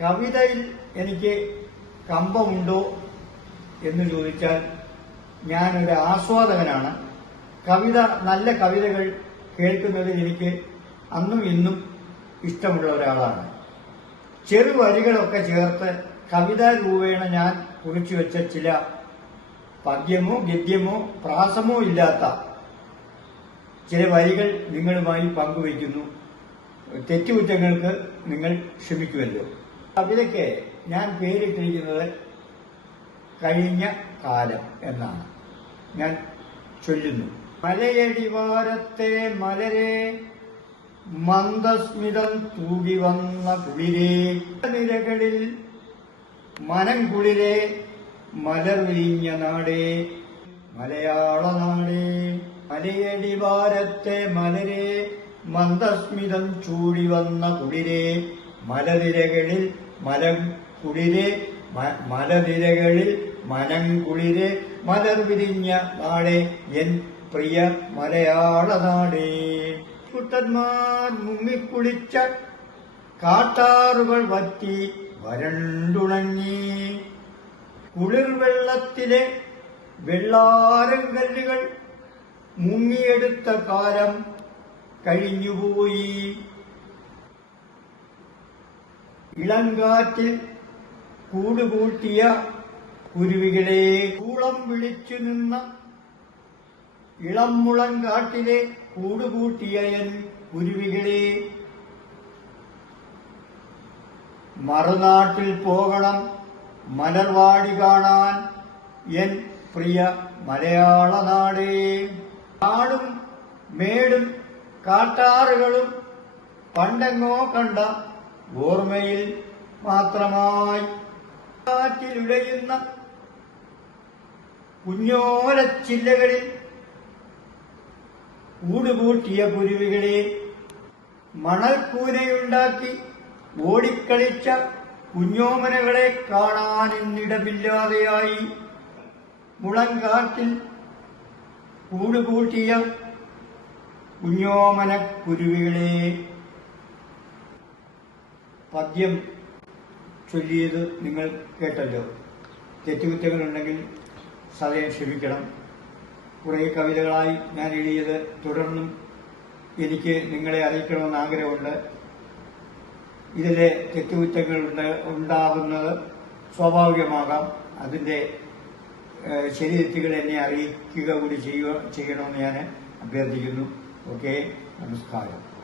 കവിതയിൽ എനിക്ക് കമ്പമുണ്ടോ എന്ന് ചോദിച്ചാൽ ഞാനൊരു ആസ്വാദകനാണ്. കവിത നല്ല കവിതകൾ കേൾക്കുന്നതിൽ എനിക്ക് അന്നും ഇന്നും ഇഷ്ടമുള്ള ഒരാളാണ്. ചെറു വരികളൊക്കെ ചേർത്ത് കവിതാ രൂപേണ ഞാൻ കുറിച്ചു വെച്ച ചില പദ്യമോ ഗദ്യമോ പ്രാസമോ ഇല്ലാത്ത ചില വരികൾ നിങ്ങളുമായി പങ്കുവയ്ക്കുന്നു. തെറ്റുകുറ്റങ്ങൾക്ക് നിങ്ങൾ ക്ഷമിക്കുമല്ലോ. കവിതയ്ക്ക് ഞാൻ പേരിട്ടിരിക്കുന്നത് കഴിഞ്ഞ കാലം എന്നാണ്. ഞാൻ ചൊല്ലുന്നു. മലയടിവാരത്തെ മലരെ മന്ദസ്മിതം തൂകി വന്ന കുളിരേ നിരകളിൽ മനം കുളിരെ മലർ വിരിഞ്ഞ നാടേ മലയാള നാടേ. മലയടിവാരത്തെ മലരെ മന്ദസ്മിതം ചൂടി വന്ന കുളിരെ മലനിരകളിൽ മലം കുളിരെ മ- മലനിരകളിൽ മനം മലർ വിരിഞ്ഞ നാടേ എൻ പ്രിയ മലയാള നാടേ. കുട്ടന്മാർ മുങ്ങിക്കുളിച്ച കാട്ടാറുകൾ വറ്റി വരണ്ടുണങ്ങി. കുളിർവെള്ളത്തിലെ വെള്ളാരം കല്ലുകൾ മുങ്ങിയെടുത്ത കാലം കഴിഞ്ഞുപോയി. ഇളങ്കാറ്റിൽ കൂടുകൂട്ടിയ കുരുവികളെ കൂളം വിളിച്ചു നിന്ന ഇളംമുളങ്കാട്ടിലെ എൻ കുരുവികളെ. മറുനാട്ടിൽ പോകണം മലർവാടി കാണാൻ എൻ പ്രിയ മലയാള നാടേ. കാടും മേടും കാട്ടാറുകളും പണ്ടെങ്ങോ കണ്ട ഓർമ്മയിൽ മാത്രമായി കാറ്റിലുലയുന്ന കുഞ്ഞോലച്ചില്ലകളിൽ കൂടുകൂട്ടിയ കുരുവികളെ മണൽക്കൂനയുണ്ടാക്കി ഓടിക്കളിച്ച കുഞ്ഞോമനകളെ കാണാൻ മുളങ്കാട്ടിൽ കൂടുകൂട്ടിയ കുഞ്ഞോമന കുരുവികളെ പദ്യം ചൊല്ലിയത് നിങ്ങൾ കേട്ടല്ലോ. തെറ്റുകുറ്റങ്ങളുണ്ടെങ്കിൽ സദയം ക്ഷമിക്കണം. കുറേ കവിതകളായി ഞാൻ എഴുതിയത് തുടർന്നും എനിക്ക് നിങ്ങളെ അറിയിക്കണമെന്ന് ആഗ്രഹമുണ്ട്. ഇതിലെ തെറ്റുകുറ്റങ്ങൾ ഉണ്ട് ഉണ്ടാകുന്നത് സ്വാഭാവികമാകാം. അതിന്റെ ശരി തെറ്റുകൾ എന്നെ അറിയിക്കുക കൂടി ചെയ്യുക ചെയ്യണമെന്ന് ഞാൻ അഭ്യർത്ഥിക്കുന്നു. ഓക്കെ നമസ്കാരം.